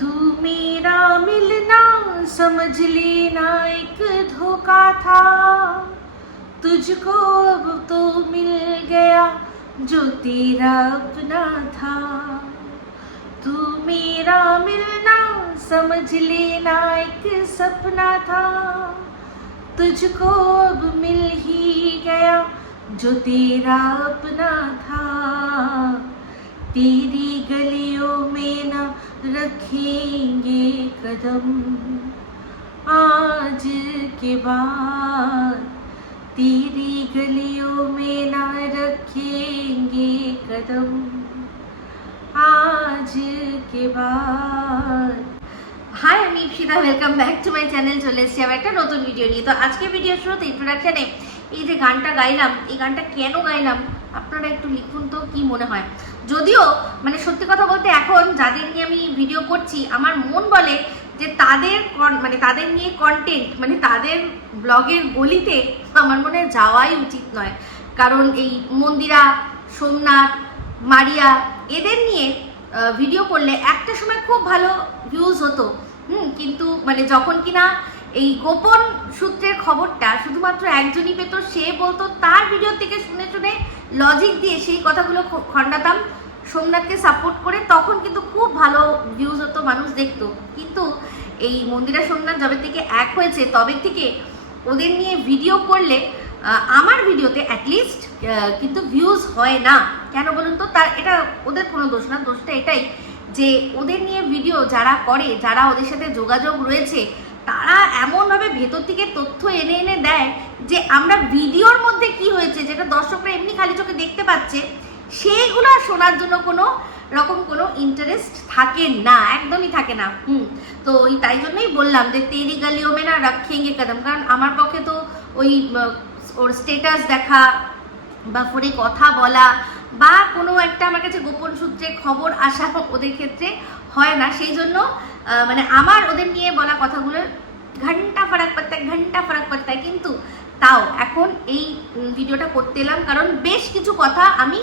तू मेरा मिलना समझ लेना एक धोखा था, तुझको अब तो मिल गया जो तेरा अपना था। तू मेरा मिलना समझ लेना एक सपना था, तुझको अब मिल ही गया जो तेरा अपना था। तेरी गलियों में न रखेंगे कदम आज के बाद, तेरी गलियों में न रखेंगे कदम आज के बाद। হাই, আমি Ipsita, welcome back to my channel. চলে এসেছি আবার একটা নতুন ভিডিও নিয়ে। তো আজকে ভিডিওর শুরুতে ইন্ট্রোডাকশানে এই যে গানটা গাইলাম, এই গানটা কেন গাইলাম আপনারা একটু লিখুন তো কি মনে হয়। যদিও মানে সত্যি কথা বলতে এখন যাদের নিয়ে আমি ভিডিও করছি আমার মন বলে যে তাদের নিয়ে কন্টেন্ট মানে তাদের ব্লগের গলিতে আমার মনে হয় যাওয়াই উচিত নয়। কারণ এই মন্দিরা, সোমনাথ, মারিয়া এদের নিয়ে ভিডিও করলে একটা সময় খুব ভালো ভিউজ হতো, কিন্তু মানে যখন কিনা এই গোপন সূত্রের খবরটা শুধুমাত্র একজনই পেত, সে বলতো তার ভিডিও থেকে শুনে শুনে লজিক দিয়ে সেই কথাগুলো খণ্ডাতাম সোমনাথকে সাপোর্ট করে, তখন কিন্তু খুব ভালো ভিউজ হতো, মানুষ দেখতো। কিন্তু এই মন্দিরা সোমনাথ যবে থেকে এক হয়েছে তবে থেকে ওদের নিয়ে ভিডিও করলে আমার ভিডিওতে অ্যাটলিস্ট কিন্তু ভিউজ হয় না। কেন বলুন তো? তার এটা ওদের কোনো দোষ না, দোষটা এটাই যে ওদের নিয়ে ভিডিও যারা করে, যারা ওদের সাথে যোগাযোগ রয়েছে, তারা এমনভাবে ভেতর থেকে তথ্য এনে এনে দেয় যে আমরা ভিডিওর মধ্যে কি হয়েছে যেটা দর্শকরা এমনি খালি চোখে দেখতে পাচ্ছে সেইগুলো শোনার জন্য কোনো রকম কোনো ইন্টারেস্ট থাকে না, একদমই থাকে না। তো ওই তাই জন্যই বললাম যে তেরি গালিও মে না রাখেঙ্গে কদম। কারণ আমার পক্ষে তো ওই ওর স্টেটাস দেখা বা ফোনে কথা বলা বা কোনো একটা আমার কাছে গোপন সূত্রে খবর আসা ওদের ক্ষেত্রে হয় না। সেই জন্য মানে আমার ওদের নিয়ে বলা কথাগুলো ঘন্টা ফারাক পড়তা হয়, কিন্তু তাও এখন এই ভিডিওটা করতে এলাম কারণ বেশ কিছু কথা আমি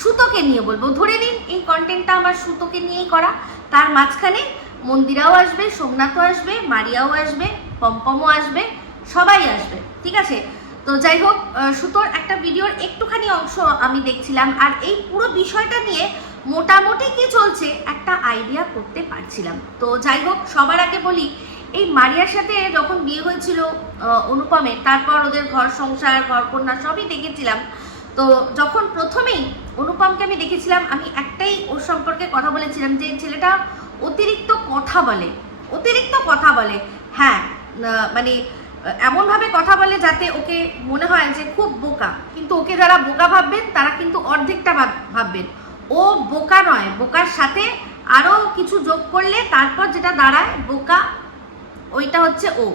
সুতোকে নিয়ে বলবো। ধরে নিন এই কন্টেন্টটা আমার সুতোকে নিয়েই করা, তার মাঝখানে মন্দিরাও আসবে, সোমনাথও আসবে, মারিয়াও আসবে, পম্পমও আসবে, সবাই আসবে, ঠিক আছে? তো যাই হোক, সুতোর একটা ভিডিওর একটুখানি অংশ আমি দেখছিলাম আর এই পুরো বিষয়টা নিয়ে মোটামুটি কি চলছে একটা আইডিয়া করতে পারছিলাম। তো যাই হোক, সবার আগে বলি এই মারিয়ার সাথে যখন বিয়ে হয়েছিল অনুপমের, তারপর ওদের ঘর সংসার, ঘর কন্যা সবই দেখেছিলাম। তো যখন প্রথমেই অনুপমকে আমি দেখেছিলাম, আমি একটাই ওর সম্পর্কে কথা বলেছিলাম যে ছেলেটা অতিরিক্ত কথা বলে। হ্যাঁ, মানে এমনভাবে কথা বলে যাতে ওকে মনে হয় যে খুব বোকা, কিন্তু ওকে যারা বোকা ভাববেন তারা কিন্তু অর্ধেকটা ভাববেন। ও বোকা নয়, বোকার সাথে আরও কিছু যোগ করলে তারপর যেটা দাঁড়ায় বোকা, ওইটা হচ্ছে ও,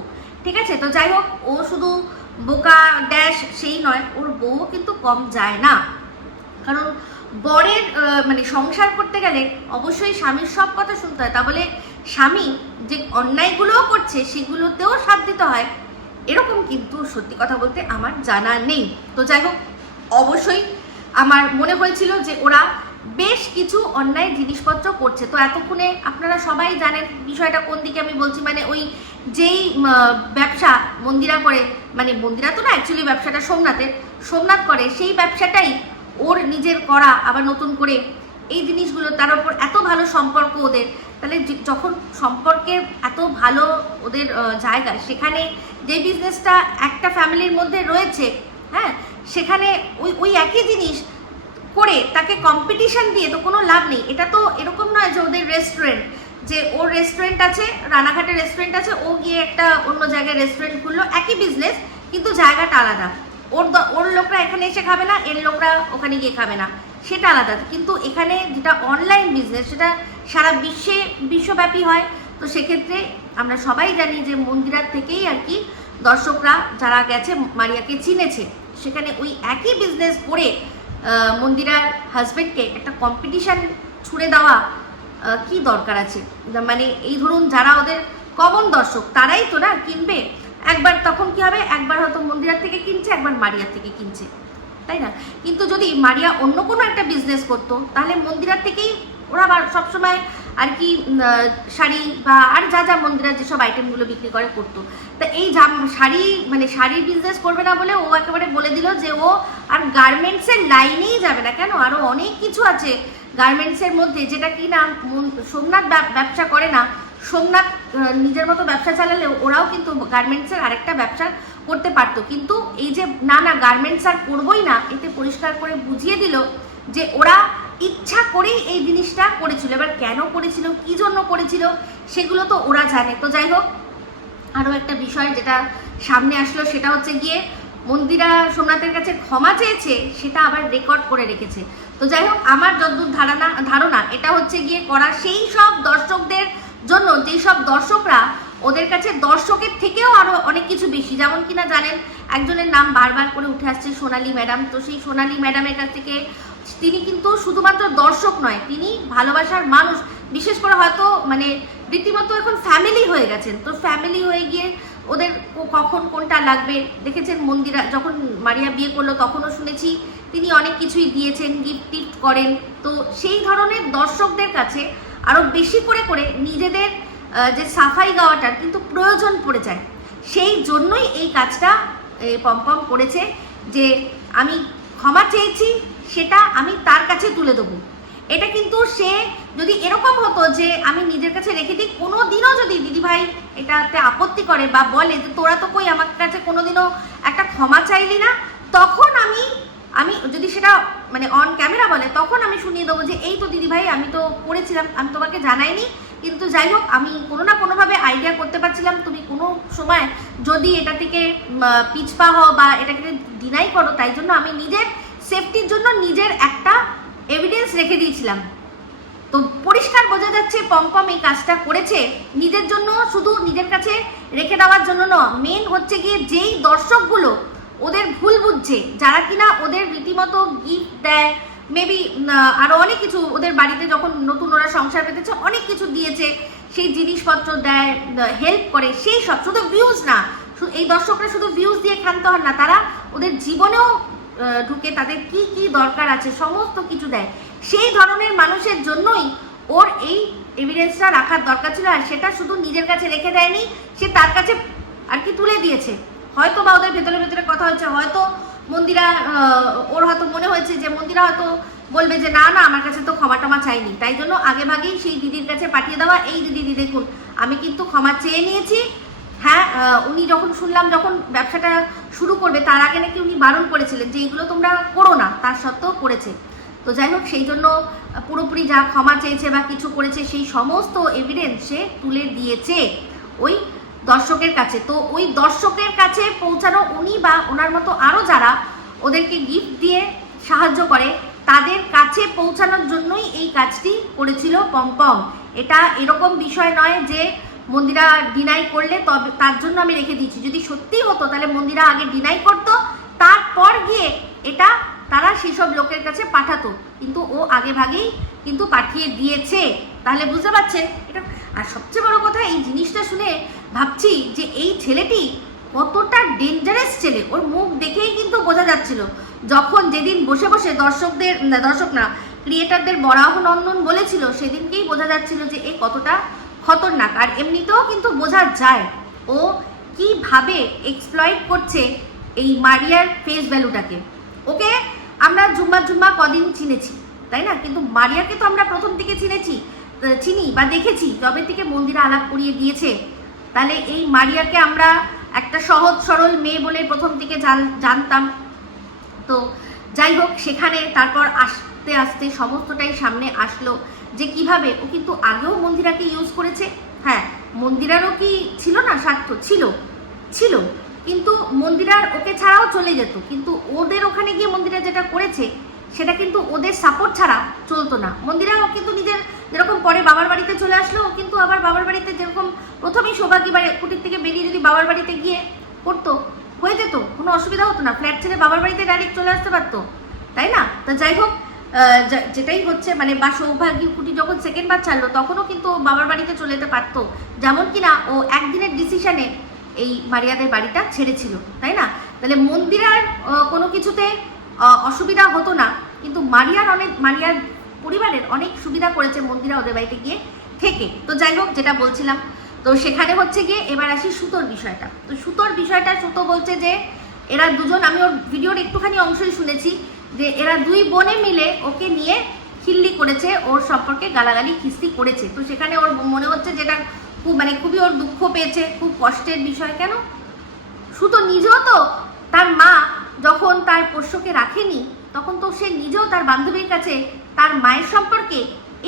ঠিক আছে? তো যাই হোক, ও শুধু বোকা ড্যাশ সেই নয়, ওর বউ কিন্তু কম যায় না। কারণ বরের মানে সংসার করতে গেলে অবশ্যই স্বামীর সব কথা শুনতে হয়, তা বলে স্বামী যে অন্যায়গুলোও করছে সেগুলোতেও সাথ দিতে হয় এরকম কিন্তু সত্যি কথা বলতে আমার জানা নেই। তো যাই হোক, অবশ্যই আমার মনে হয়েছিল যে ওরা বেশ কিছু অন্যায় জিনিসপত্র করছে। তো এতক্ষণে আপনারা সবাই জানেন বিষয়টা কোন দিকে আমি বলছি। মানে ওই যেই ব্যবসা মন্দিরা করে, মানে মন্দিরা তো না, অ্যাকচুয়ালি ব্যবসাটা সোমনাথ করে, সেই ব্যবসাটাই ওর নিজের করা, আবার নতুন করে এই জিনিসগুলো, তার উপর এত ভালো সম্পর্ক ওদের। তাহলে যখন সম্পর্কের এত ভালো ওদের জায়গা, সেখানে যে বিজনেসটা একটা ফ্যামিলির মধ্যে রয়েছে, হ্যাঁ, সেখানে ওই একই জিনিস করে তাকে কম্পিটিশন দিয়ে তো কোনো লাভ নেই। এটা তো এরকম নয় যে ওদের রেস্টুরেন্ট, যে ওর রেস্টুরেন্ট আছে, রানাঘাটে রেস্টুরেন্ট আছে, ও গিয়ে একটা অন্য জায়গায় রেস্টুরেন্ট খুললো, একই বিজনেস কিন্তু জায়গাটা আলাদা। ওর লোকরা এখানে এসে খাবে না, এর লোকরা ওখানে গিয়ে খাবে না, সেটা আলাদা। কিন্তু এখানে যেটা অনলাইন বিজনেস সেটা সারা বিশ্বব্যাপী হয়। তো সেক্ষেত্রে আমরা সবাই জানি যে মন্দিরার থেকেই আর কি দর্শকরা যারা গেছে মারিয়াকে চিনেছে। সেখানে ওই একই বিজনেস করে মন্দিরার হাজব্যান্ডকে একটা কম্পিটিশান ছুড়ে দেওয়া কি দরকার আছে? মানে এই ধরুন যারা ওদের কমন দর্শক তারাই তো না কিনবে। একবার তখন কি হবে, একবার হয়তো মন্দিরার থেকে কিনছে, একবার মারিয়ার থেকে কিনছে, তাই না? কিন্তু যদি মারিয়া অন্য কোনো একটা বিজনেস করতো তাহলে মন্দিরার থেকেই ওরা সবসময় আর কি শাড়ি বা আর যা যা মন্দিরা যেসব আইটেমগুলো বিক্রি করে করতো। তা এই শাড়ি মানে শাড়ির বিজনেস করবে না বলে ও একেবারে বলে দিল যে ও আর গার্মেন্টসের লাইনেই যাবে না। কেন, আরও অনেক কিছু আছে গার্মেন্টসের মধ্যে যেটা কি না সোমনাথ ব্যবসা করে না। সোমনাথ নিজের মতো ব্যবসা চালালেও ওরাও কিন্তু গার্মেন্টসের আরেকটা ব্যবসা করতে পারতো, কিন্তু এই যে না গার্মেন্টস আর করবোই না, এতে পরিষ্কার করে বুঝিয়ে দিল যে ওরা ইচ্ছা করেই এই জিনিসটা করেছিল। এবার কেন করেছিল, কি জন্য করেছিল, সেগুলো তো ওরা জানে। তো যাই হোক, আরও একটা বিষয় যেটা সামনে আসলো সেটা হচ্ছে গিয়ে মন্দিরা সোমনাথের কাছে ক্ষমা চেয়েছে, সেটা আবার রেকর্ড করে রেখেছে। তো যাই হোক, আমার যতদূর ধারণা এটা হচ্ছে গিয়ে করা সেই সব দর্শকদের জন্য যেই সব দর্শকরা ওদের কাছে দর্শকের থেকেও আরো অনেক কিছু বেশি। যেমন কিনা জানেন, একজনের নাম বারবার করে উঠে আসছে, সোনালী ম্যাডাম। তো সেই সোনালী ম্যাডামের কাছ থেকে তিনি কিন্তু শুধুমাত্র দর্শক নয়, তিনি ভালোবাসার মানুষ। বিশেষ করে হয়তো মানে রীতিমতো এখন ফ্যামিলি হয়ে গেছেন। তো ফ্যামিলি হয়ে গিয়ে ওদের কখন কোনটা লাগবে দেখেছেন। মন্দিরা যখন মারিয়া বিয়ে করলো তখনও শুনেছি তিনি অনেক কিছুই দিয়েছেন, গিফট করেন। তো সেই ধরনের দর্শকদের কাছে আরও বেশি করে করে নিজেদের যে সাফাই গাওয়াটার কিন্তু প্রয়োজন পড়ে যায়। সেই জন্যই এই কাজটা পম্পম করেছে যে আমি ক্ষমা চেয়েছি, সেটা আমি তার কাছে তুলে দেবো। এটা কিন্তু সে যদি এরকম হতো যে আমি নিজের কাছে রেখে দিই, কোনো দিনও যদি দিদিভাই এটাতে আপত্তি করে বা বলে যে তোরা তো কই আমার কাছে কোনোদিনও একটা ক্ষমা চাইলি না, তখন আমি যদি সেটা মানে অন ক্যামেরা বলে, তখন আমি শুনিয়ে দেবো যে এই তো দিদিভাই আমি তো করেছিলাম, আমি তোমাকে জানাইনি, কিন্তু যাই হোক আমি কোনো না কোনোভাবে আইডিয়া করতে পারছিলাম, তুমি কোনো সময় যদি এটা থেকে পিছপা হও বা এটাকে ডিনাই করো, তাই জন্য আমি নিজের সেফটির জন্য নিজের একটা এভিডেন্স রেখে দিয়েছিলাম। তো পরিষ্কার বোঝা যাচ্ছে পম্পম এই কাজটা করেছে নিজের জন্য, শুধু নিজের কাছে রেখে দেওয়ার জন্য নয়। মেন হচ্ছে গিয়ে যেই দর্শকগুলো ওদের ভুল বুঝছে, যারা কিনা ওদের রীতিমতো গিফট দেয়, মেবি আরো অনেক কিছু ওদের বাড়িতে যখন নতুন ওরা সংসার পেতেছে অনেক কিছু দিয়েছে, সেই জিনিসপত্র দেয়, হেল্প করে, সেই সব শুধু ভিউজ না, এই দর্শকরা শুধু ভিউজ দিয়ে ক্ষান্ত হন না, তারা ওদের জীবনেও ঢুকে তাদের কি কি দরকার আছে সমস্ত কিছু দেয়। সেই ধরনের মানুষের জন্যই ওর এই এভিডেন্সটা রাখার দরকার ছিল। আর সেটা শুধু নিজের কাছে রেখে দেয়নি, সে তার কাছে আর কি তুলে দিয়েছে। হয়তো বা ওদের ভেতরে ভেতরে কথা হচ্ছে, হয়তো মন্দিরা ওর হয়তো মনে হয়েছে যে মন্দিরা হয়তো বলবে যে না আমার কাছে তো ক্ষমা টমা চাইনি, তাই জন্য আগে ভাগেই সেই দিদির কাছে পাঠিয়ে দেওয়া, এই দিদি দেখুন আমি কিন্তু ক্ষমা চেয়ে নিয়েছি। হ্যাঁ, উনি যখন শুনলাম যখন ব্যবসাটা শুরু করবে তার আগে নাকি উনি বারণ করেছিলেন যে এইগুলো তোমরা করো না, তার সত্ত্বেও করেছে। তো যাই হোক, সেই জন্য পুরোপুরি যা ক্ষমা চেয়েছে বা কিছু করেছে সেই সমস্ত এভিডেন্স সে তুলে দিয়েছে ওই দর্শকের কাছে। তো ওই দর্শকের কাছে পৌঁছানো উনি বা ওনার মতো আরও যারা ওদেরকে গিফট দিয়ে সাহায্য করে তাদের কাছে পৌঁছানোর জন্যই এই কাজটি করেছিল পম্পম। এটা এরকম বিষয় নয় যে মন্দিরা ডিনাই করলে তবে তার জন্য আমি রেখে দিয়েছি। যদি সত্যি হতো তাহলে মন্দিরা আগে ডিনাই করতো, তারপর গিয়ে এটা তারা সেসব লোকের কাছে পাঠাতো, কিন্তু ও আগে ভাগেই কিন্তু পাঠিয়ে দিয়েছে। তাহলে বুঝতে পারছেন এটা। আর সবচেয়ে বড় কথা, এই জিনিসটা শুনে ভাবছি যে এই ছেলেটি কতটা ডেঞ্জারাস ছেলে। ওর মুখ দেখেই কিন্তু বোঝা যাচ্ছিল, যখন যেদিন বসে বসে ক্রিয়েটারদের বরাহ নন্দন বলেছিল, সেদিনকেই বোঝা যাচ্ছিল যে এ কতটা খতরনাক। আর এমনিতেও কিন্তু বোঝা যায় ও কিভাবে এক্সপ্লয়েট করছে এই মারিয়ার ফেস ভ্যালুটাকে। ওকে আমরা জুম্মা কদিন চিনেছি, তাই না? কিন্তু মারিয়াকে তো আমরা প্রথম থেকে চিনি বা দেখেছি যবে থেকে মন্দিরা আলাপ করিয়ে দিয়েছে। তাহলে এই মারিয়াকে আমরা একটা সহজ সরল মেয়ে বলে প্রথম থেকে জানতাম। তো যাই হোক, সেখানে তারপর আস্তে আস্তে সমস্তটাই সামনে আসলো যে কিভাবে ও কিন্তু আগেও মন্দিরাকে ইউজ করেছে। হ্যাঁ, মন্দিরারও কি ছিল না স্বার্থ? ছিল, কিন্তু মন্দিরার ওকে ছাড়াও চলে যেত, কিন্তু ওদের ওখানে গিয়ে মন্দিরা যেটা করেছে সেটা কিন্তু ওদের সাপোর্ট ছাড়া চলতো না। মন্দিরাও কিন্তু নিজের যেরকম পরে বাবার বাড়িতে চলে আসলো, ও কিন্তু আবার বাবার বাড়িতে যেরকম প্রথমেই সৌভাগ্যী কুটির থেকে বেরিয়ে যদি বাবার বাড়িতে গিয়ে করতো হয়ে যেত, কোনো অসুবিধা হতো না, ফ্ল্যাট ছেড়ে বাবার বাড়িতে ডাইরেক্ট চলে আসতে পারতো, তাই না? তো যাই হোক, যেটাই হচ্ছে মানে বা সৌভাগ্যী কুটি যখন সেকেন্ডবার ছাড়লো তখনও কিন্তু বাবার বাড়িতে চলে যেতে পারতো, যেমন কিনা ও একদিনের ডিসিশনে এই মারিয়াদের বাড়িটা ছেড়েছিল, তাই না? তাহলে মন্দিরার কোনো কিছুতে অসুবিধা হতো না, কিন্তু মারিয়ার পরিবারের অনেক সুবিধা করেছে মন্দিরা ওদের বাড়িতে গিয়ে থেকে। তো যাই হোক, যেটা বলছিলাম, তো সেখানে হচ্ছে গিয়ে এবার আসি সুতোর বিষয়টা। তো সুতোর বিষয়টা, সুতো বলছে যে এরা দুজন, আমি ওর ভিডিওর একটুখানি অংশই শুনেছি, যে এরা দুই বোনে মিলে ওকে নিয়ে খিল্লি করেছে, ওর সম্পর্কে গালাগালি খিস্তি করেছে। তো সেখানে ওর মনে হচ্ছে যেটা খুব খুবই ওর দুঃখ পেয়েছে, খুব কষ্টের বিষয়। কেন? সুতো নিজেও তো তার মা যখন তার পোষ্যকে রাখেনি, তখন তো সে নিজেও তার বান্ধবীর কাছে তার মায়ের সম্পর্কে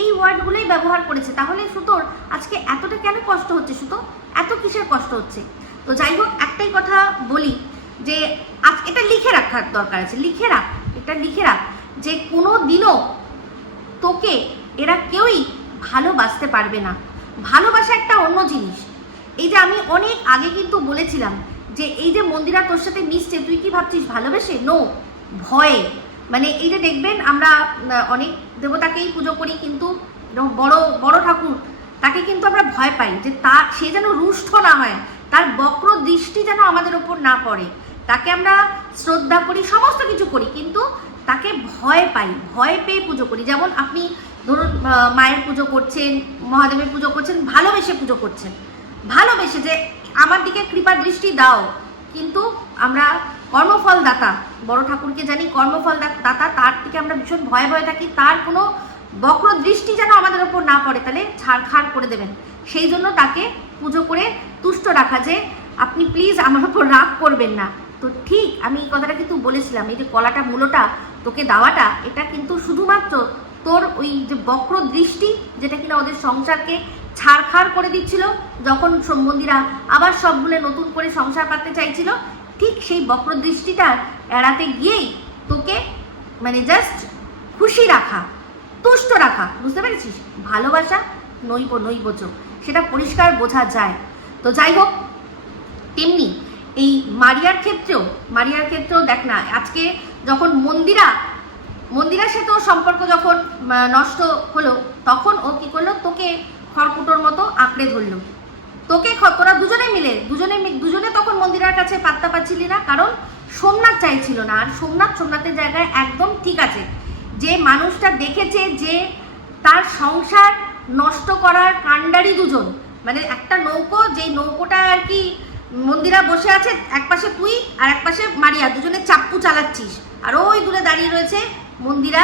এই ওয়ার্ডগুলোই ব্যবহার করেছে। তাহলে সুতোর আজকে এতটা কেন কষ্ট হচ্ছে? সুতো এত কিসের কষ্ট হচ্ছে? তো যাই হোক, একটাই কথা বলি, যে আজ এটা লিখে রাখার দরকার আছে। লিখে রাখ, এটা লিখে রাখ, যে কোনো দিনও তোকে এরা কেউই ভালোবাসতে পারবে না। ভালোবাসা একটা অন্য জিনিস। এই যে আমি অনেক আগে কিন্তু বলেছিলাম যে এই যে মন্দিরা তোর সাথে মিশছে, তুই কি ভাবছিস ভালোবেসে? নো, ভয়ে। এই যে দেখবেন আমরা অনেক দেবতাকেই পুজো করি, কিন্তু বড় বড় ঠাকুর, তাকে কিন্তু আমরা ভয় পাই, যে সে যেন রুষ্ট না হয়, তার বক্র দৃষ্টি যেন আমাদের ওপর না পড়ে। তাকে আমরা শ্রদ্ধা করি, সমস্ত কিছু করি, কিন্তু তাকে ভয় পাই, ভয় পেয়ে পুজো করি। যেমন আপনি ধরুন মায়ের পুজো করছেন, মহাদেবের পুজো করছেন, ভালোবেসে পুজো করছেন, ভালোবেসে যে আমার দিকে কৃপা দৃষ্টি দাও, কিন্তু আমরা কর্মফল দাতা বড় ঠাকুরকে জানি, কর্মফল দাতা, তার থেকে আমরা ভীষণ ভয়ে ভয়ে থাকি, তার কোনো বক্র দৃষ্টি যেন আমাদের ওপর না পড়ে, তাহলে ছাড়খাড় করে দেবেন। সেই জন্য তাকে পুজো করে তুষ্ট রাখা, যে আপনি প্লিজ আমার ওপর রাগ করবেন না। তো ঠিক আমি এই কথাটা কিন্তু বলেছিলাম, এই যে কলাটা মূলটা তোকে দেওয়াটা, এটা কিন্তু শুধুমাত্র তোর ওই যে বক্র দৃষ্টি, যেটা কিনা ওদের সংসারকে ছাড়খাড় করে দিচ্ছিল, যখন মন্দিরা আবার সবগুলো নতুন করে সংসার পাততে চাইছিল, ঠিক সেই বক্র দৃষ্টিটা এড়াতে গিয়েই তোকে জাস্ট খুশি রাখা, তুষ্ট রাখা। বুঝতে পেরেছিস? ভালোবাসা নৈবচ, সেটা পরিষ্কার বোঝা যায়। তো যাই হোক, তেমনি এই মারিয়ার ক্ষেত্রেও দেখ না, আজকে যখন মন্দিরার সাথে ওর সম্পর্ক যখন নষ্ট হলো, তখন ও কি করলো? তোকে খড়কুটোর মতো আঁকড়ে ধরলো। তোরা দুজনে তখন মন্দিরার কাছে পাত্তা পাচ্ছিলি না, কারণ সোমনাথ চাইছিল না। আর সোমনাথের জায়গায় একদম ঠিক আছে। যে মানুষটা দেখেছে যে তার সংসার নষ্ট করার কাণ্ডারি দুজন, একটা নৌকো, যেই নৌকোটা আর কি মন্দিরা বসে আছে, এক পাশে তুই আর এক পাশে মারিয়া, দুজনে চাপ্পু চালাচ্ছিস, আর ওই দূরে দাঁড়িয়ে রয়েছে মন্দিরা,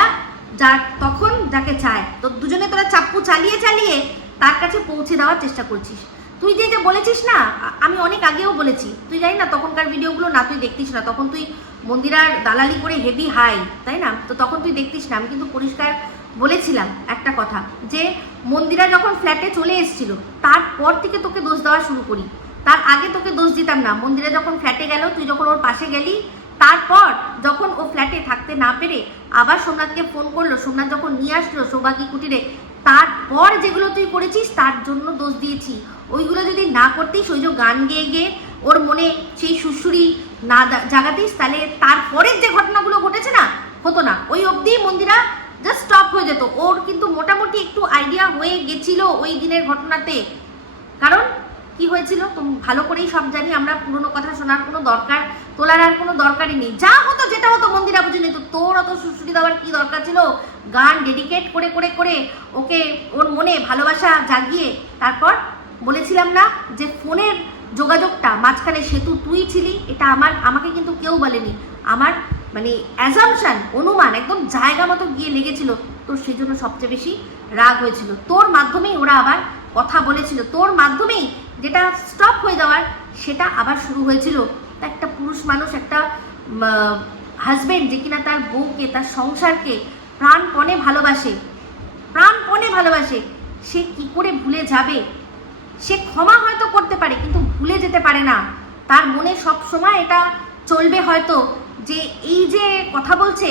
তখন যাকে চায়। তো দুজনে তোরা চাপ্পু চালিয়ে চালিয়ে তার কাছে পৌঁছে দেওয়ার চেষ্টা করছিস। তুই যে বলেছিস না, আমি অনেক আগেও বলেছি, তুই জানি না তখনকার ভিডিওগুলো না, তুই দেখতিস না, তখন তুই মন্দিরার দালালি করে হেভি হাই, তাই না? তো তখন তুই দেখতিস না। আমি কিন্তু পরিষ্কার বলেছিলাম একটা কথা, যে মন্দিরা যখন ফ্ল্যাটে চলে এসেছিল, তারপর থেকে তোকে দোষ দেওয়া শুরু করি। তার আগে তোকে দোষ দিতাম না। মন্দিরা যখন ফ্ল্যাটে গেল, তুই যখন ওর পাশে গেলি, তারপর যখন ও ফ্ল্যাটে থাকতে না পেরে আবার সোমনাথকে ফোন করলো, সোমনাথ যখন নিয়ে আসলো সৌভাগ্যী কুটিরে, তারপর যেগুলো তুই করেছিস তার জন্য দোষ দিয়েছি। ওইগুলো যদি না করতিস, ওই যে গান গেয়ে গিয়ে ওর মনে সেই সুরসুরি না জাগাতিস, তাহলে তারপরের যে ঘটনাগুলো ঘটেছে না, হতো না। ওই অবধি মন্দিরা জাস্ট স্টপ হয়ে যেত। ওর কিন্তু মোটামুটি একটু আইডিয়া হয়ে গেছিল ওই দিনের ঘটনাতে। কারণ কি হয়েছিল তুমি ভালো করেই সব জানি আমরা, পুরনো কথা শোনার কোনো দরকার, তোলার আর কোনো দরকারই নেই। যা হতো যেটা হতো মন্দিরা বুঝে নিত। তোর অত সুশ্রুতি দেওয়ার কি দরকার ছিল? গান ডেডিকেট করে করে করে ওকে, ওর মনে ভালোবাসা জাগিয়ে, তারপর বলেছিলাম না যে ফোনের যোগাযোগটা মাঝখানে সেতু তুই ছিলি, এটা আমাকে কিন্তু কেউ বলেনি। আমার অ্যাজাম্পশন, অনুমান একদম জায়গা মতো গিয়ে লেগেছিল। তো সেই জন্য সবচেয়ে বেশি রাগ হয়েছিল। তোর মাধ্যমেই ওরা আবার কথা বলেছিল, তোর মাধ্যমেই যেটা স্টপ হয়ে যাওয়ার সেটা আবার শুরু হয়েছিল। একটা পুরুষ মানুষ, একটা হাজবেন্ড, যে কিনা তার বউকে, তার সংসারকে প্রাণপণে ভালোবাসে, সে কি করে ভুলে যাবে? সে ক্ষমা হয়তো করতে পারে, কিন্তু ভুলে যেতে পারে না। তার মনে সব সময় এটা চলবে হয়তো, যে এই যে কথা বলছে,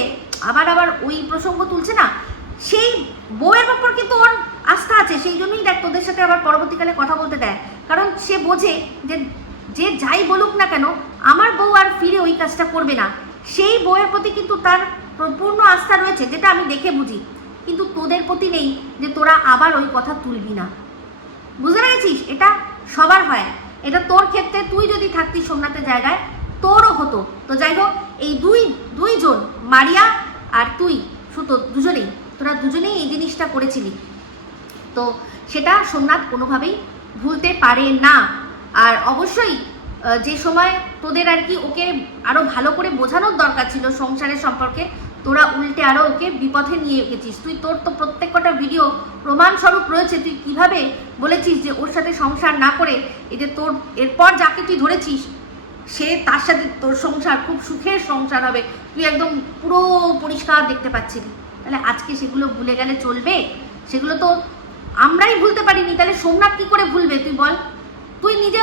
আবার ওই প্রসঙ্গ তুলছে না, সেই বউয়ের ব্যাপার কিন্তু ওর আস্থা আছে। সেই জন্যই দেখ তোদের সাথে আবার পরবর্তীকালে কথা বলতে দেয়, কারণ সে বোঝে যে যাই বলুক না কেন, আমার বউ আর ফিরে ওই কাজটা করবে না। সেই বউয়ের প্রতি কিন্তু তার পূর্ণ আস্থা রয়েছে, যেটা আমি দেখে বুঝি। কিন্তু তোদের প্রতি নেই, যে তোরা আবার ওই কথা তুলবি না। বুঝতে পেরেছিস? এটা সবার হয়। এটা তোর ক্ষেত্রে, তুই যদি থাকতিস সোমনাথের জায়গায়, তোরও হতো। তো যাই হোক, এই দুইজন, মারিয়া আর তুই, সুতো, তোরা দুজনেই এই জিনিসটা করেছিলি। তো সেটা সোমনাথ কোনোভাবেই ভুলতে পারে না। আর অবশ্যই যে সময় তোদের আর কি ওকে আরো ভালো করে বোঝানোর দরকার ছিল সংসারের সম্পর্কে, তোরা উল্টে আরো ওকে বিপথে নিয়ে গেছিস। তুই তোর তো প্রত্যেকটা ভিডিও প্রমাণস্বরূপ রয়েছে, তুই কিভাবে বলেছিস যে ওর সাথে সংসার না করে এই যে তোর এরপর যাকে তুই ধরেছিস সে তার সাথে তোর সংসার খুব সুখের সংসার হবে, তুই একদম পুরো পরিষ্কার দেখতে পাচ্ছিলি। তাহলে আজকে সেগুলো ভুলে গেলে চলবে? সেগুলো তো আমরাই ভুলতে পারিনি, তাহলে সোমনাথ কি করে ভুলবে তুই বল? তুই নিজে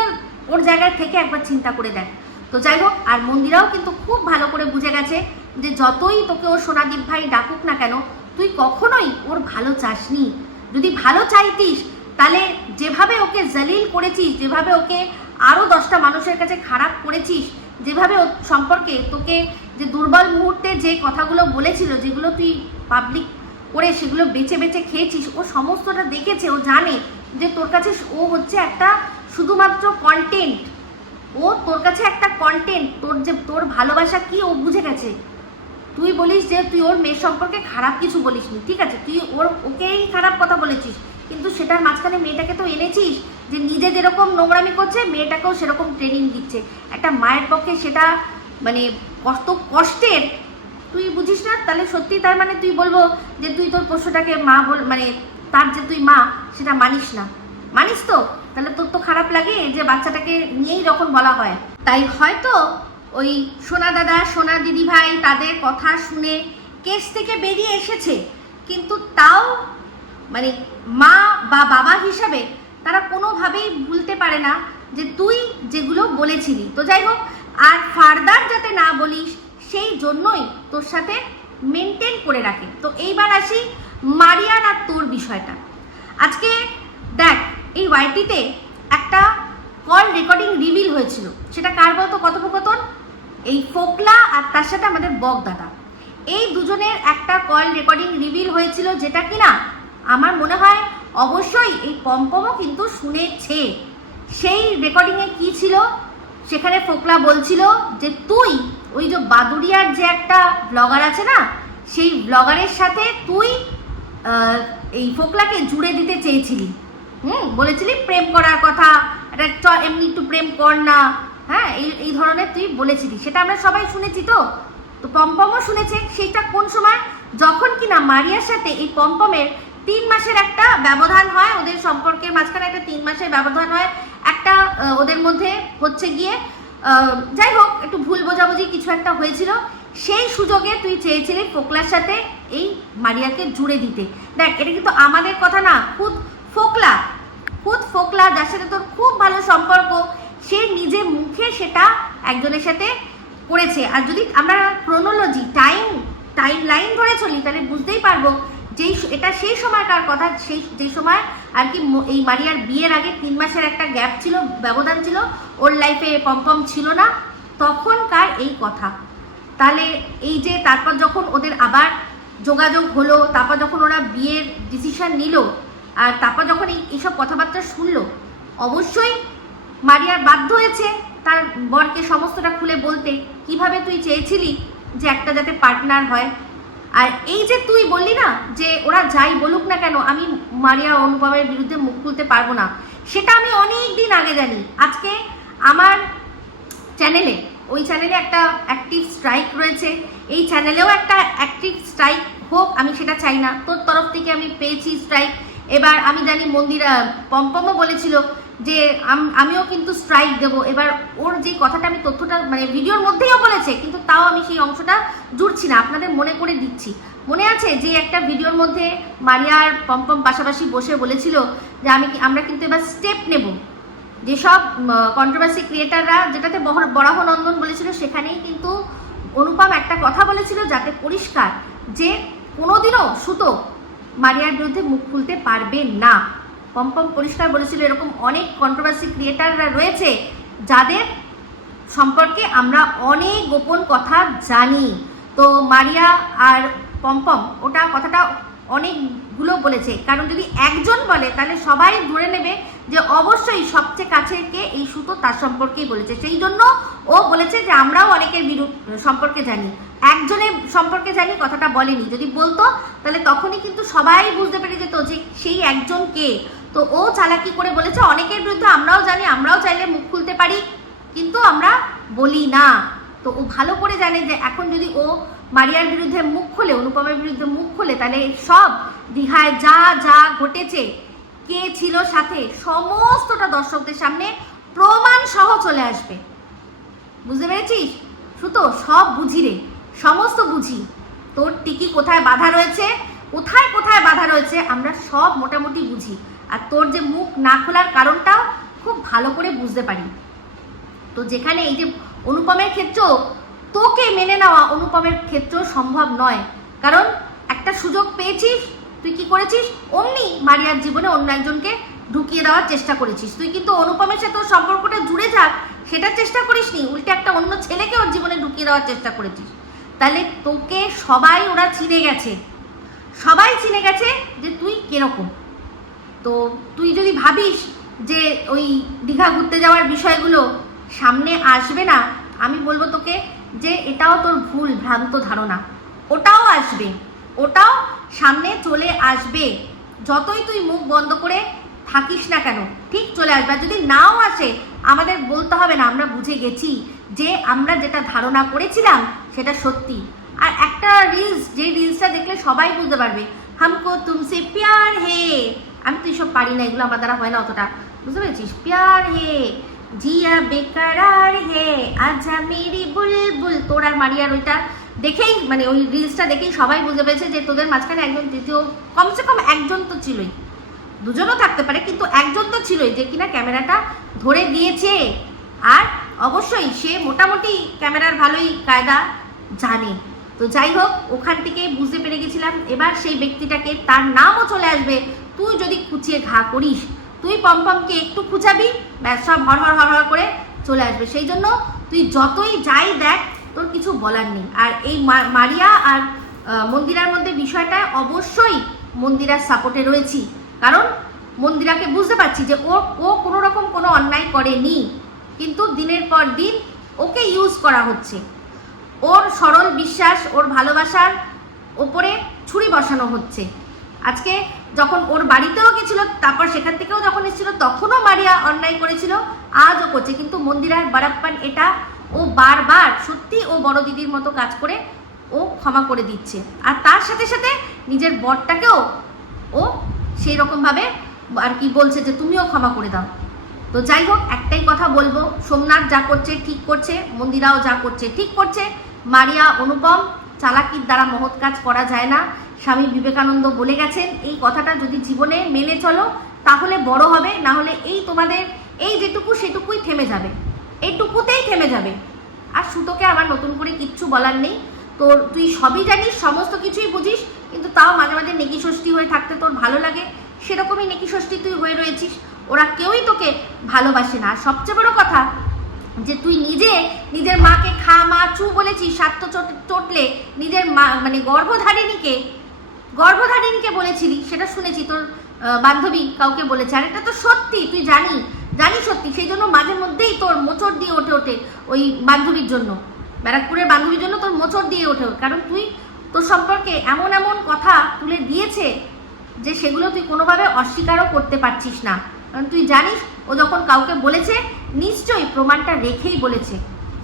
ওর জায়গায় থেকে একবার চিন্তা করে দেখ। তো যাই হোক, আর মন্দিরাও কিন্তু খুব ভালো করে বুঝে গেছে যে যতই তোকে ওর সোনাদীপ ভাই ডাকুক না কেন, তুই কখনোই ওর ভালো চাসনি। যদি ভালো চাইতিস তাহলে যেভাবে ওকে জালিল করেছিস, যেভাবে ওকে আরও 10টা মানুষের কাছে খারাপ করেছিস, যেভাবে ওর সম্পর্কে তোকে যে দুর্বল মুহূর্তে যে কথাগুলো বলেছিল, যেগুলো তুই পাবলিক করে সেগুলো বেছে বেছে খেয়েছিস, ও সমস্তটা দেখেছে। ও জানে যে তোর কাছে ও হচ্ছে একটা শুধুমাত্র কন্টেন্ট, ও তোর কাছে একটা কন্টেন্ট, তোর যে তোর ভালোবাসা কি ও বুঝে গেছে। তুই বলিস যে তুই ওর মেয়ের সম্পর্কে খারাপ কিছু বলিসনি, ঠিক আছে, তুই ওকেই খারাপ কথা বলেছিস, কিন্তু সেটার মাঝখানে মেয়েটাকে তো এনেছিস যে নিজে যেরকম নোংরামি করছে মেয়েটাকেও সেরকম ট্রেনিং দিচ্ছে। একটা মায়ের পক্ষে সেটা মানে কত কষ্টের, তুই বুঝিস না? তাহলে সত্যি তার মানে তুই বলবো যে তুই তোর পোষ্যটাকে মা মানে তার যে তুই মা সেটা মানিস না? মানিস তো? তাহলে তোর তো খারাপ লাগে যে বাচ্চাটাকে নিয়েই যখন বলা হয়। তাই হয়তো ওই সোনা দাদা সোনা দিদি ভাই তাদের কথা শুনে কেস থেকে বেরিয়ে এসেছে, কিন্তু তাও মানে মা বা বাবা হিসাবে তারা কোনোভাবেই ভুলতে পারে না যে তুই যেগুলো বলেছিলি। তো যাই হোক, আর ফার্দার যাতে না বলিস সেই জন্যই তোর সাথে মেনটেন করে রাখে। তো এইবার আসি মারিয়ার আর তোর বিষয়টা। আজকে দেখ, এই ওয়াইটিতে একটা কল রেকর্ডিং রিভিল হয়েছিল, সেটা কার বলতো কথোপকথন? এই ফোকলা আর তার সাথে আমাদের বক দাদা, এই দুজনের একটা কল রেকর্ডিং রিভিল হয়েছিল, যেটা কিনা আমার মনে হয় অবশ্যই এই পম্পমও কিন্তু শুনেছে। সেই রেকর্ডিংয়ে কি ছিল? সেখানে ফোকলা বলছিল যে তুই ওই যে বাদুড়িয়ার যে একটা ব্লগার আছে না, সেই ব্লগারের সাথে তুই এই ফোকলাকে জুড়ে দিতে চেয়েছিলি, বলেছিলি প্রেম করার কথা, একটা এমনি একটু প্রেম কর না, হ্যাঁ, এই ধরনের তুই বলেছিলি। সেটা আমরা সবাই শুনেছি। তো পম্পমও শুনেছে। সেটা কোন সময়? যখন কিনা মারিয়ার সাথে এই পম্পমের 3 মাসের একটা ব্যবধান হয়, ওদের সম্পর্কের মাঝখানে একটা 3 মাসের ব্যবধান হয়, একটা ওদের মধ্যে হচ্ছে গিয়ে যাই হোক একটু ভুল বোঝাবুঝি কিছু একটা হয়েছিল। সেই সুযোগে তুই চেয়েছিলি ফোকলার সাথে এই মারিয়াকে জুড়ে দিতে। দেখ, এটা কিন্তু আমাদের কথা না, খুদ ফোকলা যার সাথে তোর খুব ভালো সম্পর্ক, সে নিজে মুখে সেটা একজনের সাথে করেছে। আর যদি আমরা ক্রোনোলজি টাইম লাইন ধরে চলি তাহলে বুঝতেই পারবো যে এটা সেই সময়কার কথা, যে সময় আর কি এই মারিয়ার বিয়ের আগে 3 মাসের একটা গ্যাপ ছিল, ব্যবধান ছিল, ওর লাইফে পম্পম ছিল না, তখনকার এই কথা। তাহলে এই যে তারপর যখন ওদের আবার যোগাযোগ হলো, তারপর যখন ওরা বিয়ের ডিসিশন নিল, আর তারপর যখন এইসব কথাবার্তা শুনলো, অবশ্যই মারিয়ার বাধ্য হয়েছে তার বরকে সমস্তটা খুলে বলতে। কিভাবে তুই চেয়েছিলি যে একটা যাতে পার্টনার হয়। আর এই যে তুই বললি না যে ওরা যাই বলুক না কেন আমি মারিয়া অনুপমের বিরুদ্ধে মুখ খুলতে পারবো না, সেটা আমি অনেক দিন আগে জানি। আজকে আমার চ্যানেলে, ওই চ্যানেলে একটা অ্যাক্টিভ স্ট্রাইক রয়েছে, এই চ্যানেলেও একটা অ্যাক্টিভ স্ট্রাইক হোক, আমি সেটা চাই না। তোর তরফ থেকে আমি পেয়েছি স্ট্রাইক। এবার আমি জানি মন্দিরা পম্পমও বলেছিল যে আমিও কিন্তু স্ট্রাইক দেবো। এবার ওর যে কথাটা আমি তথ্যটা মানে ভিডিওর মধ্যেই বলেছে, কিন্তু তাও আমি সেই অংশটা জুড়ছি না, আপনাদের মনে করে দিচ্ছি। মনে আছে যে একটা ভিডিওর মধ্যে মারিয়া আর পম্পম পাশাপাশি বসে বলেছিল যে আমরা কিন্তু এবার স্টেপ নেব, যেসব কন্ট্রোভার্সি ক্রিয়েটাররা, যেটাতে বরাহনন্দন বলেছিল, সেখানেই কিন্তু অনুপম একটা কথা বলেছিল যাতে পরিষ্কার যে কোনোদিনও সুতো মারিয়ার বিরুদ্ধে মুখ খুলতে পারবে না। পম্পম পরিষ্কার বলেছিল এরকম অনেক কন্ট্রোভার্সি ক্রিয়েটাররা রয়েছে যাদের সম্পর্কে আমরা অনেক গোপন কথা জানি। তো মারিয়া আর পম্পম ওটা কথাটা অনেকগুলো বলেছে, কারণ যদি একজন বলে তাহলে সবাই ধরে নেবে যে অবশ্যই সবচেয়ে কাছের কে এই সুতো তার সম্পর্কেই বলেছে। সেই জন্য ও বলেছে যে আমরাও অনেকের সম্পর্কে জানি, একজনের সম্পর্কে জানি, কথাটা বলেনি। যদি বলতো তাহলে তখনই কিন্তু সবাই বুঝতে পেরে যেত যে সেই একজন কে। তো ও চালাকি করে বলেছে অনেকের বিরুদ্ধে আমরাও জানি, আমরাও চাইলে মুখ খুলতে পারি, কিন্তু আমরা বলি না। তো ও ভালো করে জানে যে এখন যদি ও মারিয়ার বিরুদ্ধে মুখ খোলে, অনুপমের বিরুদ্ধে মুখ খোলে, তাহলে সব দীঘায় যা যা ঘটেছে, কে ছিল সাথে, সমস্তটা দর্শকদের সামনে প্রমাণ সহ চলে আসবে। বুঝতে পেরেছিস? সুতো সব বুঝি রে, সমস্ত বুঝি। তোর টিকি কোথায় বাধা রয়েছে, কোথায় কোথায় বাধা রয়েছে আমরা সব মোটামুটি বুঝি। আর তোর যে মুখ না খোলার কারণটাও খুব ভালো করে বুঝতে পারি। তো যেখানে এই যে অনুপমের ক্ষেত্রেও তোকে মেনে নেওয়া অনুপমের ক্ষেত্রেও সম্ভব নয়, কারণ একটা সুযোগ পেয়েছিস, তুই কি করেছিস, অমনি মারিয়ার জীবনে অন্য একজনকে ঢুকিয়ে দেওয়ার চেষ্টা করেছিস। তুই কিন্তু অনুপমের সাথে তোর সম্পর্কটা জুড়ে যাক সেটার চেষ্টা করিসনি, উল্টে একটা অন্য ছেলেকে ওর জীবনে ঢুকিয়ে দেওয়ার চেষ্টা করেছিস। তাহলে তোকে সবাই ওরা চিনে গেছে, সবাই চিনে গেছে যে তুই কিরকম। তো তুই যদি ভাবিস যে ওই দীঘা ঘুরতে যাওয়ার বিষয়গুলো সামনে আসবে না, আমি বলবো তোকে যে এটাও তোর ভুল ভ্রান্ত ধারণা। ওটাও আসবে, ওটাও সামনে চলে আসবে। যতই তুই মুখ বন্ধ করে থাকিস না কেন, ঠিক চলে আসবে। আর যদি নাও আসে আমাদের বলতে হবে না, আমরা বুঝে গেছি যে আমরা যেটা ধারণা করেছিলাম সেটা সত্যি। আর একটা রিলস, যে রিলসটা দেখলে সবাই বুঝতে পারবে, হামকো তুমসে প্যার হে, আমি তো এইসব পারি না, এগুলো আমার দ্বারা হয় না অতটা, বুঝতে পেরেছিস? প্যার হে জিয়া বেকারার হে আজা মেরি বুলবুল, তোর আর মারিয়ার ওইটা দেখেই, মানে ওই রিলসটা দেখেই সবাই বুঝতে পেরেছে যে তোদের মাঝখানে একজন তৃতীয়, কমসে কম একজন তো ছিলই, দুজনও থাকতে পারে কিন্তু একজন তো ছিলই যে কিনা ক্যামেরাটা ধরে দিয়েছে। আর অবশ্যই সে মোটামুটি ক্যামেরার ভালোই কায়দা জানে। তো যাই হোক, ওখান থেকে বুঝতে পেরে গেছিলাম। এবার সেই ব্যক্তিটাকে, তার নামও চলে আসবে, তুই যদি খুঁচিয়ে ঘা করিস, তুই পমপমকে একটু খুঁচাবি, ব্যাস সব হর হর হর হর করে চলে আসবে। সেই জন্য তুই যতই যাই দেখ, তোর কিছু বলার নেই। আর এই মারিয়া আর মন্দিরার মধ্যে বিষয়টা অবশ্যই মন্দিরার সাপোর্টে রয়েছি, কারণ মন্দিরাকে বুঝতে পারছি যে ও কোনো রকম কোনো অন্যায় করেনি, কিন্তু দিনের পর দিন ওকে ইউজ করা হচ্ছে। ওর সরল বিশ্বাস, ওর ভালোবাসার ওপরে ছুরি বসানো হচ্ছে। আজকে যখন ওর বাড়িতেও গেছিল, তারপর সেখান থেকেও যখন এসেছিল তখনও মারিয়া অন্যায় করেছিল, আজও করছে। কিন্তু মন্দিরার বারাপ্পান এটা, ও বারবার সত্যি ও বড় দিদির মতো কাজ করে ও ক্ষমা করে দিচ্ছে। আর তার সাথে সাথে নিজের বরটাকেও ও সেই রকমভাবে আর কি বলছে যে তুমিও ক্ষমা করে দাও। তো যাই হোক, একটাই কথা বলবো, সোমনাথ যা করছে ঠিক করছে, মন্দিরাও যা করছে ঠিক করছে। মারিয়া অনুপম, চালাকির দ্বারা মহৎ কাজ করা যায় না। স্বামী বিবেকানন্দ বলে গেছেন, এই কথাটা যদি জীবনে মেনে চলো তাহলে বড় হবে, না হলে এই তোমাদের এই যেটুকু সেটুকুই থেমে যাবে, এইটুকুতেই থেমে যাবে। আর সুতোকে আমার নতুন করে কিচ্ছু বলার নেই। তোর তুই সবই জানিস, সমস্ত কিছুই বুঝিস, কিন্তু তাও মাঝে মাঝে নেকি ষষ্ঠী হয়ে থাকতে তোর ভালো লাগে, সেরকমই নেকি ষষ্ঠী তুই হয়ে রয়েছিস। ওরা কেউই তোকে ভালোবাসে না। সবচেয়ে বড় কথা যে তুই নিজে নিজের মাকে খা মা চু বলেছিস, স্বার্থ চটলে নিজের মা মানে গর্ভধারিণীকে বলেছিলি, সেটা শুনেছি তোর বান্ধবী কাউকে বলেছে। আর এটা তো সত্যি, তুই জানি সত্যি। সেই জন্য মাঝে মধ্যেই তোর মোচড় দিয়ে ওঠে ওই বান্ধবীর জন্য, ব্যারাকপুরের বান্ধবীর জন্য তোর মোচড় দিয়ে ওঠে, কারণ তুই তোর সম্পর্কে এমন এমন কথা তুলে দিয়েছে যে সেগুলো তুই কোনোভাবে অস্বীকারও করতে পারছিস না। কারণ তুই জানিস ও যখন কাউকে বলেছে নিশ্চয়ই প্রমাণটা রেখেই বলেছে।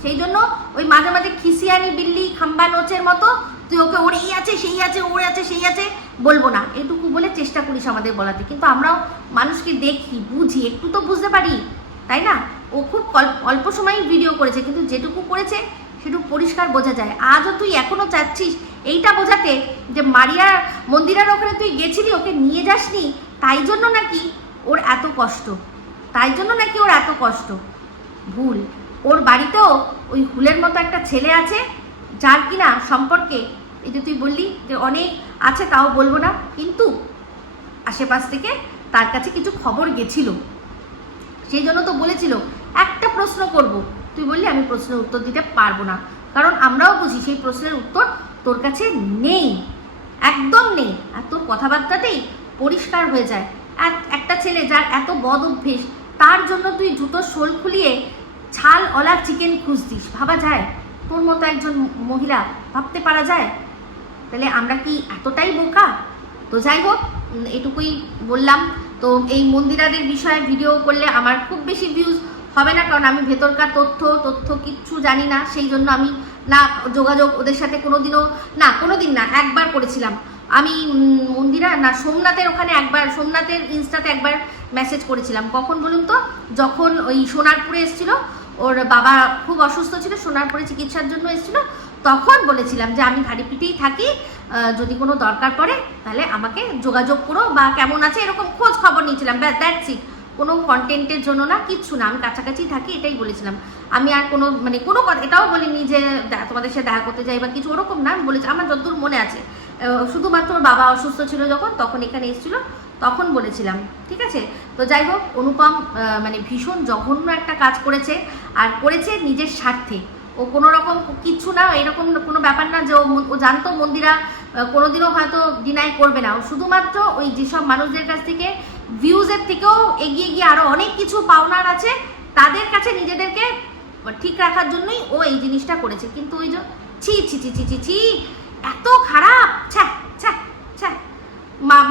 সেই জন্য ওই মাঝে মাঝে খিসিয়ানি বিল্লি খাম্বা নোচের মতো তুই ওকে ওর এই আছে সেই আছে, ওর আছে সেই আছে বলবো না, এটুকু বলে চেষ্টা করিস আমাদের বলাতে। কিন্তু আমরাও মানুষকে দেখি, বুঝি, একটু তো বুঝতে পারি, তাই না? ও খুব অল্প সময় ভিডিও করেছে, কিন্তু যেটুকু করেছে সেটুকু পরিষ্কার বোঝা যায়। আজও তুই এখনো চাচ্ছিস এইটা বোঝাতে যে মারিয়া মন্দিরার ওখানে তুই গেছিলি, ওকে নিয়ে যাসনি, তাই জন্য নাকি ওর এত কষ্ট। ভুল। ওর বাড়িতেও ওই হুলের মতো একটা ছেলে আছে, যার কিনা সম্পর্কে এই যে তুই বললি যে অনেক আছে, তাও বলবো না, কিন্তু আশেপাশ থেকে তার কাছে কিছু খবর গেছিল, সেই জন্য তো বলেছিল একটা প্রশ্ন করব, তুই বললি আমি প্রশ্নের উত্তর দিতে পারবো না, কারণ আমরাও বুঝি সেই প্রশ্নের উত্তর তোর কাছে নেই, একদম নেই। আর তোর কথাবার্তাতেই পরিষ্কার হয়ে যায়। একটা ছেলে যার এত বদ অভ্যেস, তার জন্য তুই জুতোর শোল খুলিয়ে ছালওয়ালা চিকেন খুঁজতিস, ভাবা যায়? তোর মতো একজন মহিলা, ভাবতে পারা যায়? তাহলে আমরা কি এতটাই বোকা? তো যাই হোক, এটুকুই বললাম। তো এই মন্দিরাদের বিষয়ে ভিডিও করলে আমার খুব বেশি ভিউজ হবে না, কারণ আমি ভেতরকার তথ্য কিচ্ছু জানি না। সেই জন্য আমি না যোগাযোগ ওদের সাথে কোনোদিন না, একবার করেছিলাম আমি মন্দিরা না সোমনাথের ওখানে একবার, সোমনাথের ইনস্টাতে একবার মেসেজ করেছিলাম। কখন বলুন তো, যখন ওই সোনারপুরে এসেছিল, ওর বাবা খুব অসুস্থ ছিল, সোনারপুরে চিকিৎসার জন্য এসেছিল, তখন বলেছিলাম যে আমি ঘাড়িপিটেই থাকি, যদি কোনো দরকার পড়ে তাহলে আমাকে যোগাযোগ করো, বা কেমন আছে এরকম খোঁজ খবর নিয়েছিলাম, দ্যাটস ইট। কোনো কন্টেন্টের জন্য না, কিচ্ছু না, আমি কাছাকাছি থাকি এটাই বলেছিলাম। আমি আর কোনো কথা এটাও বলিনি যে তোমাদের সাথে দেখা করতে যাই বা কিছু, ওরকম না। আমি বলেছি আমার যতদূর মনে আছে, শুধুমাত্র ওর বাবা অসুস্থ ছিল যখন, তখন এখানে এসেছিল, তখন বলেছিলাম, ঠিক আছে। তো যাই হোক, অনুপম ভীষণ জঘন্য একটা কাজ করেছে, আর করেছে নিজের স্বার্থে। ও কোনো রকম কিচ্ছু না, এরকম কোনো ব্যাপার না যে ও জানতো মন্দিরা কোনোদিনও হয়তো ডিনাই করবে না। ও শুধুমাত্র ওই যেসব মানুষদের কাছ থেকে ভিউজের থেকেও এগিয়ে গিয়ে আরও অনেক কিছু পাওনার আছে, তাদের কাছে নিজেদেরকে ঠিক রাখার জন্যই ও এই জিনিসটা করেছে। কিন্তু ওই যে ছি এত খারাপ,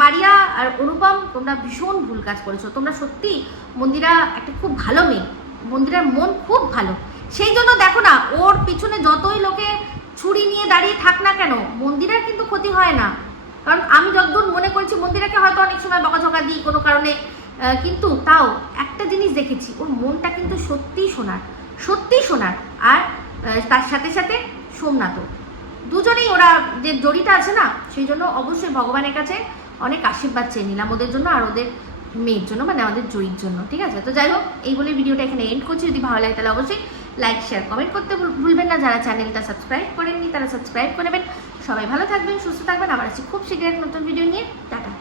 মারিয়া আর অনুপম, তোমরা ভীষণ ভুল কাজ করেছো। তোমরা সত্যি, মন্দিরা একটা খুব ভালো মেয়ে, মন্দিরার মন খুব ভালো। সেই জন্য দেখো না, ওর পিছনে যতই লোকে ছুরি নিয়ে দাঁড়িয়ে থাক না কেন, মন্দিরার কিন্তু ক্ষতি হয় না। কারণ আমি যতদূর মনে করেছি, মন্দিরাকে হয়তো অনেক সময় বকাঝকা দিই কোনো কারণে, কিন্তু তাও একটা জিনিস দেখেছি, ওর মনটা কিন্তু সত্যিই সোনার। আর তার সাথে সাথে সোমনাথও, দুজনেই ওরা যে জড়িটা আছে না, সেই জন্য অবশ্যই ভগবানের কাছে অনেক আশীর্বাদ চেয়ে নিলাম ওদের জন্য, আর ওদের মেয়ের জন্য, আমাদের জয়ীর জন্য, ঠিক আছে। তো যাই হোক, এই বলে ভিডিওটা এখানে এন্ড করছি। যদি ভালো লাগে তাহলে অবশ্যই লাইক, শেয়ার, কমেন্ট করতে ভুলবেন না। যারা চ্যানেলটা সাবস্ক্রাইব করেননি তারা সাবস্ক্রাইব করে নেবেন। সবাই ভালো থাকবেন, সুস্থ থাকবেন। আবার আসছি খুব শীঘ্রই নতুন ভিডিও নিয়ে। টাটা।